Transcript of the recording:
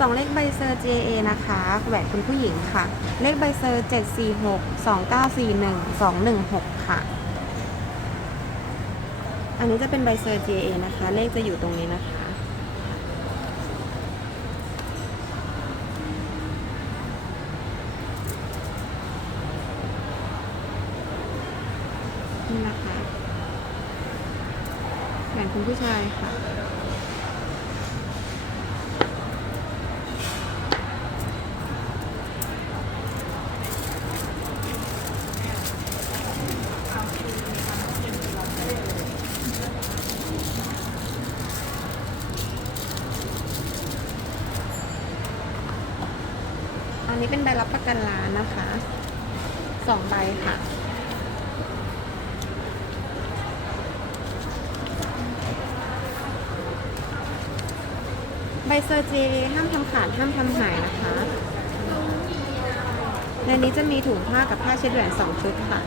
สองเลขใบเซอร์ JA นะคะแหวนคุณผู้หญิงค่ะ เลขใบเซอร์ 746 2941 216 ค่ะ อันนี้จะเป็นใบเซอร์ JA นะคะ เลขจะอยู่ตรงนี้นะคะ นี่นะคะแหวนคุณผู้ชายค่ะ อันนี้เป็นใบรับประกันร้านนะคะสองใบค่ะ ใบเซอร์เจห้ามทำขาดห้ามทำหายนะคะ ในนี้จะมีถุงผ้ากับผ้าเช็ดแหวนสองชุดค่ะ